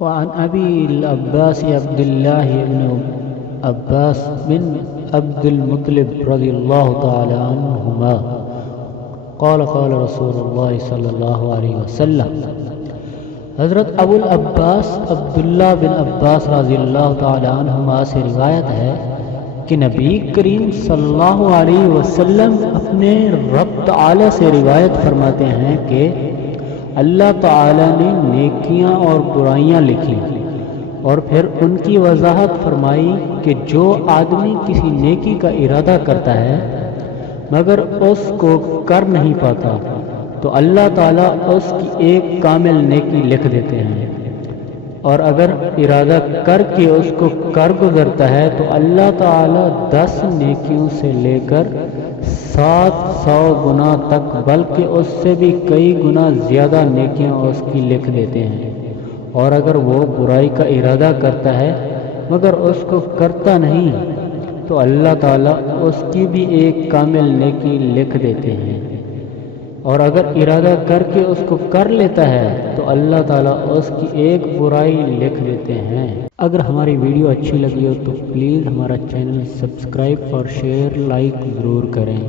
وعن أبي العباس عبد الله بن عباس بن عبد المطلب رضي الله تعالى عنهما قال قال رسول الله صلی اللہ علیہ وسلم، حضرت ابو العباس عبداللہ بن عباس رضی اللہ تعالی عنہما سے روایت ہے کہ نبی کریم صلی اللہ علیہ وسلم اپنے رب تعالی سے روایت فرماتے ہیں کہ اللہ تعالی نے نیکیاں اور برائیاں لکھی اور پھر ان کی وضاحت فرمائی کہ جو آدمی کسی نیکی کا ارادہ کرتا ہے مگر اس کو کر نہیں پاتا تو اللہ تعالیٰ اس کی ایک کامل نیکی لکھ دیتے ہیں، اور اگر ارادہ کر کے اس کو کر گزرتا ہے تو اللہ تعالیٰ 10 نیکیوں سے لے کر 700 گنا تک بلکہ اس سے بھی کئی گنا زیادہ نیکیاں اس کی لکھ دیتے ہیں، اور اگر وہ برائی کا ارادہ کرتا ہے مگر اس کو کرتا نہیں تو اللہ تعالیٰ اس کی بھی ایک کامل نیکی لکھ دیتے ہیں، اور اگر ارادہ کر کے اس کو کر لیتا ہے تو اللہ تعالیٰ اس کی ایک برائی لکھ دیتے ہیں۔ اگر ہماری ویڈیو اچھی لگی ہو تو پلیز ہمارا چینل سبسکرائب اور شیئر لائک ضرور کریں۔